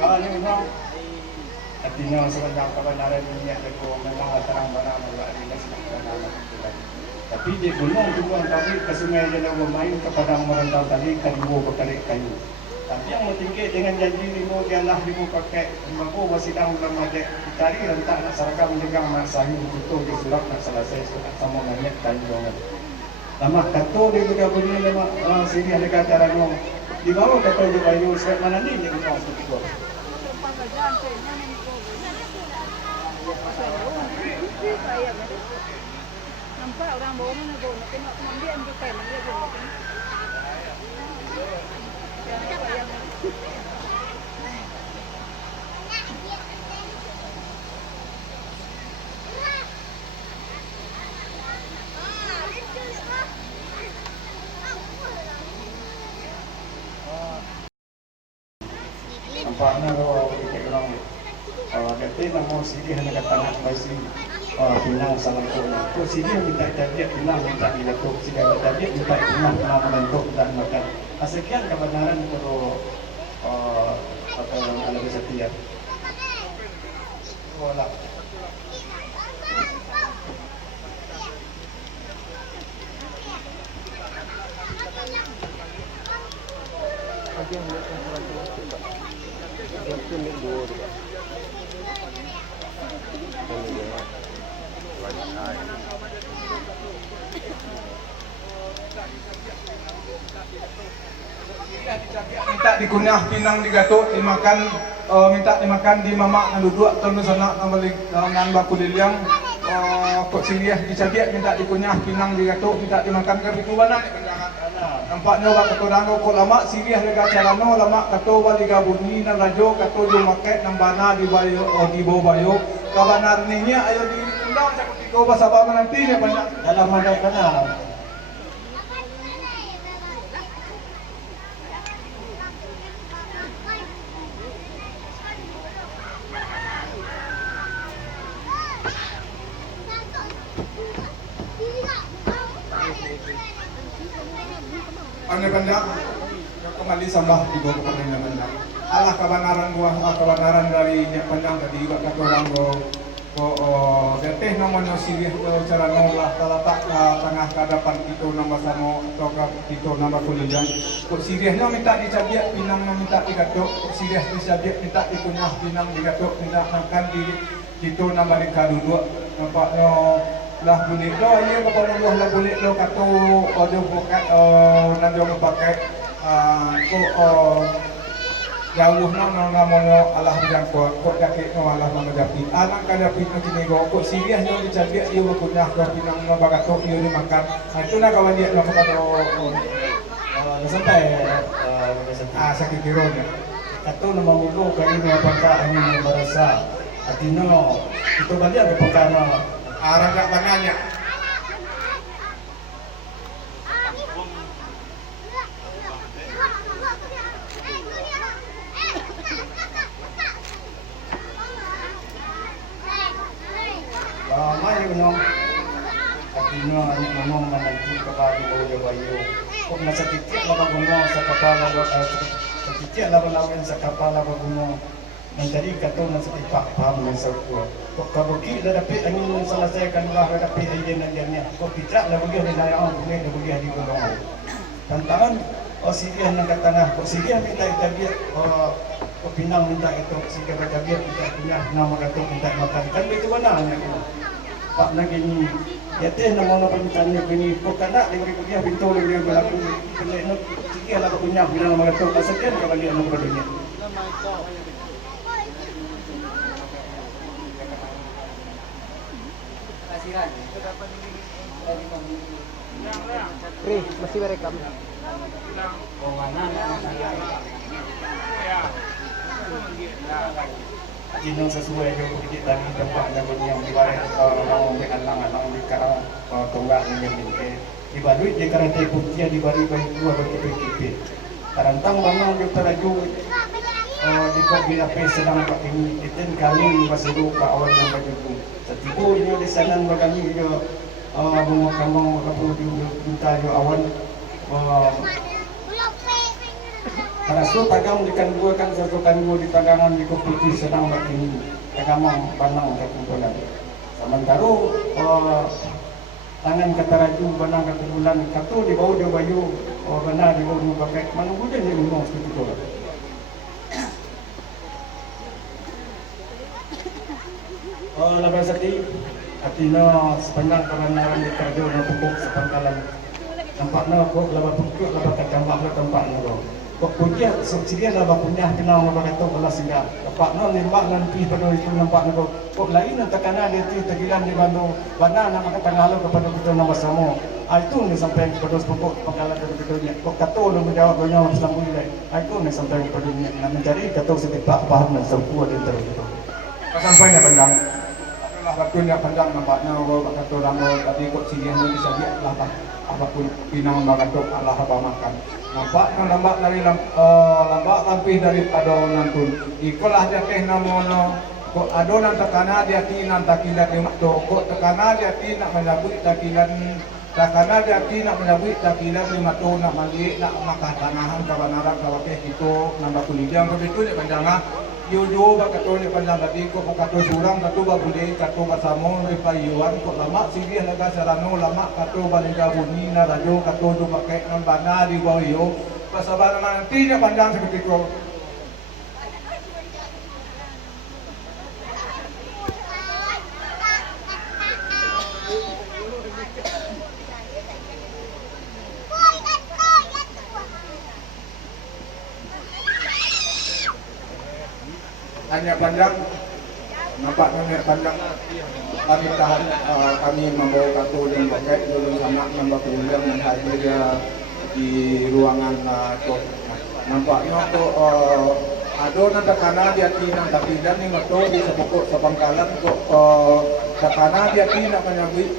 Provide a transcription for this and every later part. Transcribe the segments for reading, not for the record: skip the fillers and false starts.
Kalau memang artinya sebenarnya kebenaran ini ada memang terang benang bahwa ini sebenarnya. Tapi di gunung tapi ke sungai dia bermain ke padang merantau tadi kayu berkali kayu. Tapi yang tinggi dengan janji limo dialah limo pakai limau masih dah ulama dek cari rentak nak seragam menjaga masahi itu di surat nak selesai surat sama banyak kayu banget. Lama kato dia juga bunyi lama sini ada kata rano di bawah kato di kayu surat mana ni dia gunung itu. Nampak orang bawa mana bawa, tengok kemudian dia kan dia bawa. Nampaknya kalau kita orang kata nama sini hanya kata nak basi pinang salam kona. Kau sini minta jadi pinang minta dilakukan. Sini jadi minta pinang menentuk dan makan. Sekian kebenaran kalau atau orang ala setia. Wala. Lagi yang melihat yang kurang-kurang Pak. Yang tu ni dua tu Pak. Ini dia. Minta dikunyah pinang digatuk dimakan minta dimakan di mamak nan duduk atau sana nan balik nan baku liliang kok siliah dicabiak minta dikunyah pinang digatuk minta dimakan ke itu mana ni kendangan nampaknya orang kata rango kok lama siliah lega carano lama kata wali gabuni nan rajo kata jo maket nan bana di bayo di bawah bayo kabanar ninya ayo diundang saya kutiko bahasa apa nanti ni banyak Dalam ada kenal. Ane banyak yang kembali sambah di bawah kepentingan banyak. Allah kebenaran gua, kebenaran dari nyak pandang tadi buat kata orang gua deteh namanya sirih cara nolah talatak ke tengah kadapan itu nama sano atau ke itu nama kuliah. Kok sirihnya minta dicabiak pinang minta digatuk, kok sirih dicabiak minta dikunyah pinang digatuk minta makan di itu nama dikaduduk nampaknya lah bulik lo ini kepada Allah lah bulik lo kata ojo bukat nanti pakai jauh namanya Allah berjangkut kok yakit Allah menghadapi anak kadapi nanti nego kok sirih yang dicabiak dia berkunyah ke pinang bagatok dia dimakan itu nak kawan dia nak kepada Sampai sakit tironya kata nama mulu kali ni apakah angin merasa artinya itu balik ada perkara arah tak tangannya Mari gunung artinya ngomong menanti kepada bawah bayu kok nasa titik lah gunung sa kepala titik lah lawan sa kepala gunung mencari kata nasa tipak paham dan sauku kok kabuki dah dapat angin selesaikan lah dapat ayen ayennya kok tidak lah bagi orang lain boleh dah bagi di gunung tantangan sirih nak tanah kok sirih minta tabiat kok pinang minta itu sirih tabiat minta punya nama kata minta makan kan itu mana hanya Pak lagi ni ya teh nama permintaan ni kok kana dengan dia pintu dia berlaku kena sikit lah punya bila nama kata pasakan kalau dia nak berdunia Pri, masih merekam. Jinong sesuai dengan bukit tadi tempatnya yang dibaret orang alang-alang di kara tonggak yang bingkai dibalui di karate putih dibari bayi dua berkipit-kipit tarantang bangun di teraju di kopi api sedang pakai ini itu kami masih ke awal yang baju setipu ini di sana bagami juga bunga kambang kapur di buta yo awan Rasul tagang di kan gua kan satu kan gua di tagangan di kopi senang makin tagamang banang kekumpulan. Sementara tangan kata raju banang kekumpulan katu di bawah dia bayu benar di bawah dia pakai mana boleh dia minum seperti itu. Labas hati artinya sepanjang kebenaran di kerja na pupuk sepangkalan nampak na kok labas pupuk labas kacambak na tempat na ko kok punya subsidi labas punya kenal na bakit balas sila nampak na limbak nanti pada itu nampak na kok lain na takana dia ti tagilan di bando bana na makatangalo kepada kita na masamo itu ni sampai kepada pupuk pangkalan dari kita ni kok kato lu menjawab banyak Islam boleh itu ni sampai kepada ni na mencari kato setiap paham dan semua di antara kita Sampai na pandang. Lah waktunya pandang nampaknya kalau kata orang tadi kok sini ni bisa dia lah apapun pinang bagatok Allah apa makan. Nampaknya lambat dari lambat lampih dari adonan pun. Ikolah dia teh namono kok adonan tekana dia tinan takilan lima to kok tekana dia tinak menyabut takilan takana dia tinak menyabut takilan lima to nak mali nak makan tanahan kabanaran kawake itu nambah kulidiang begitu dia panjangah Yo bakato ni panjang tadi ko kato surang kato babule kato basamo ni payuan ko lama sige naga sarano lama kato baliga bunyi na radyo kato do pakai ng bana di bayo pasaba naman tinya panjang seperti ko hanya panjang nampak hanya panjang kami tahan kami membawa kartu dan pakai dulu sama nambah kuliah dan hadir di ruangan nampaknya kok adonan takana dia tinang tapi dan ni ngato di sepokok sepangkalan kok takana dia tinang menyabit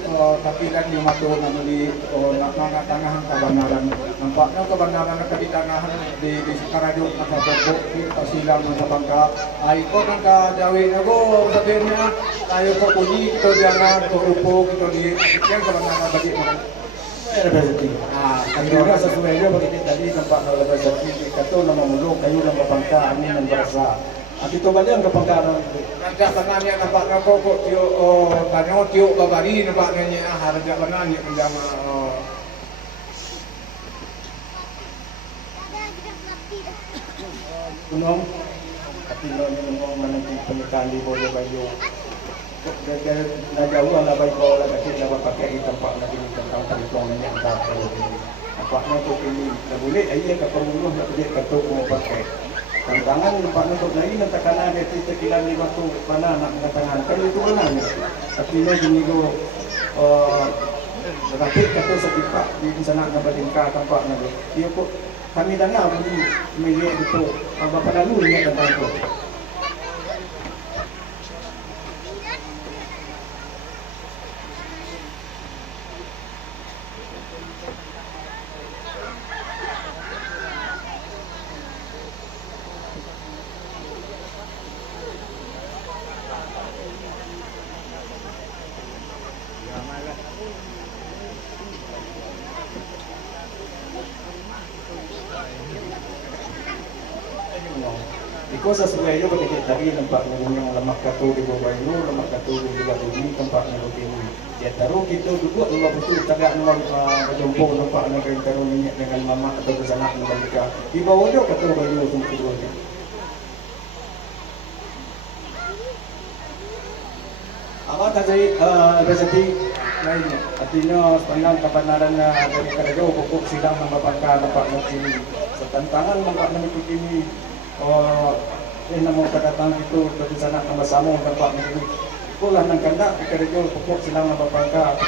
tapi dan ni ngato namuli nak tangahan kebenaran nampaknya kebenaran di tangahan di Sekarajo atau sepokok di pasilang sa bangka ay ko nang kajawi na go sabihin tayo ko puli ito diyan ko upo ito di yan kebenaran bagi mo Kaya sesuai dia bagi tadi nampak na labas hati kato na mamulong kayo lang mapangka amin ng barasa. At ito ba ang kapangkaran? Nanti tangannya nampak na kok tiyo tanyo tiyo babari nampak niya harga banan niya pendama Unong at inong managing panitan di boleh bayo. Najauh lah baik kau lah kasi lah pakai tempat lagi tentang perhitungan yang tak perlu. Nampak nak ini tak boleh ayah kat pemuluh nak dia kato mau pakai. Tantangan nampak untuk lain nanti kanan dia sekilan lima tu mana nak tangan kalau itu mana ni. Tapi ni gini go rapid kato sekipak di sana nak bertingkah tempat ni. Dia pun kami dana beli milik itu bapa lalu ni tentang itu. Iko sesuai yo bagi tadi tempat yang lemak katu di bawah itu, lemak katu di juga ini tempat yang ini. Ya taruh kita duduk lama betul tagak nomor berjumpa tempat nak taruh minyak dengan mama atau ke sana mereka. Di bawah dia katu bayu untuk kedua dia. Apa tadi rezeki lainnya? Artinya sepanjang kebenaran dari kerja pokok sidang membapangkan tempat ini. Setantangan tempat ini. Namo kedatang itu dari sana tambah sama tempat ini. Kulah nang kandak kerja pokok silang bapangka.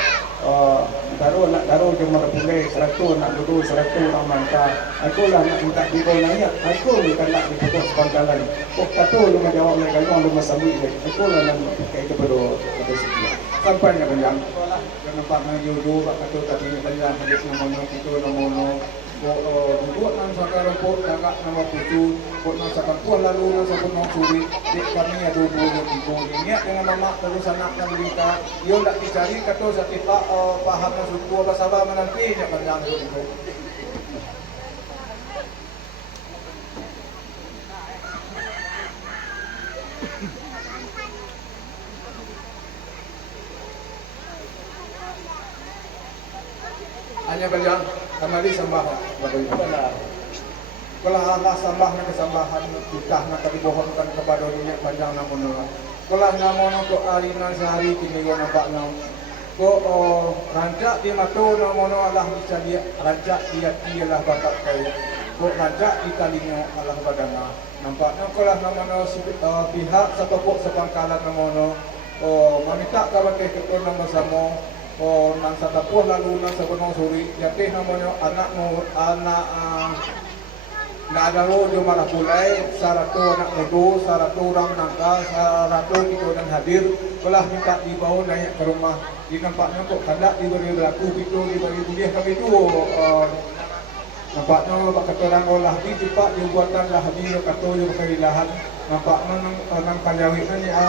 Daro jom marapule seratu nak dulu seratu nak mangka. Aku lah nak minta di bawah nanya. Aku ni kandak di pokok sepangkalan. Kok katu lu menjawab mereka lu masamu ini. Aku lah nak pakai kepada setia. sampai na banjang nampak na yudo katu tadi banjang hadis na mono itu na mono buat nang sakar po daga na maputu po nang sakar po lalu nang sakar nang suri di kami ada dua tiga niat dengan mama terus anak na berita yo ndak dicari katu sa kita paham na suku apa sabah menanti nya banjang itu Hanya beliau kembali sembah bagaimana? Kalau Allah sembah nak kesambahan kita nak dibohonkan kepada dunia panjang namun Allah. Kalau namun untuk arina sehari kini gua nampak nam. Ko rancak di matu namun Allah bisa dia rancak dia lah bakat kaya. Ko rancak di talingo Allah badana. Nampaknya kalau namun pihak sepopok sepangkalan namun meminta kawatir ketua nama samo. Nang sa tapuh lalu nang sa gunung suri jatih namanya anak na ada lo di marah pulai saratu anak mudu saratu orang nangka saratu itu dan hadir belah minta dibawa naik ke rumah di nampaknya kok kandak diberi berlaku itu diberi kuliah kami itu nampaknya kata orang olah di cepat dibuatkan lah di kata yang kerilahan nampaknya nang kajawinan ya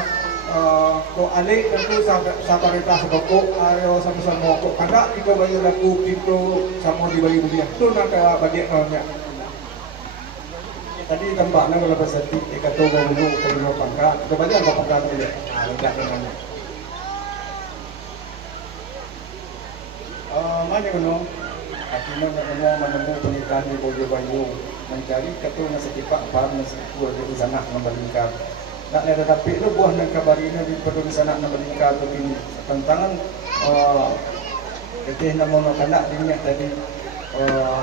ko alik tentu saparita seboko ayo sama-sama kok kada kita bagi laku kita sama dibagi budiah tu nak bagi orangnya Tadi tampaknya kalau bahasa kata guru kalau pangkat kita bagi apa pangkat dia rendah namanya mana gunung artinya nak menemukan pernikahan di Bojo Bayu mencari ketua setiap par nasikur di sana membalikan nak ada tapi lu buah nang kabarina di peduli sana nak meningkat begini tantangan ketih namun kanak dinyak tadi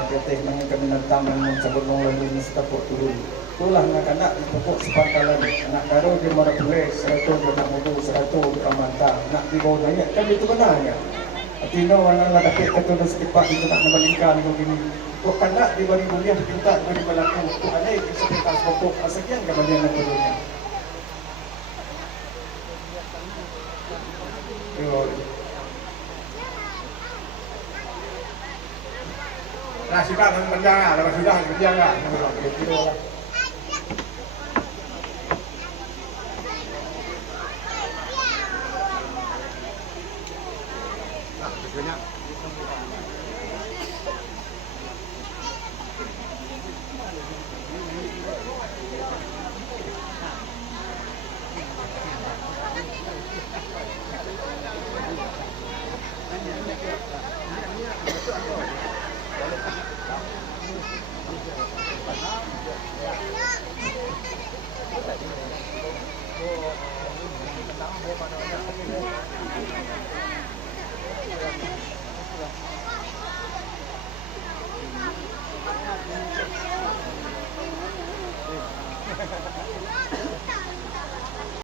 ketih nang keminantang nang sabun lalu ni setapuk turun itulah nak kanak di pokok sepangkalan nak karo di mana boleh 100 nak mudu 100 amanta nak dibawa nanya kan itu benarnya artinya orang nak dapat ketua setiap itu nak meningkat begini kok kanak diberi kuliah pinta diberi berlaku tu ada itu sekitar pokok sekian kebagian nak turunnya Nah, sudah panjang lah, lepas sudah panjang lah.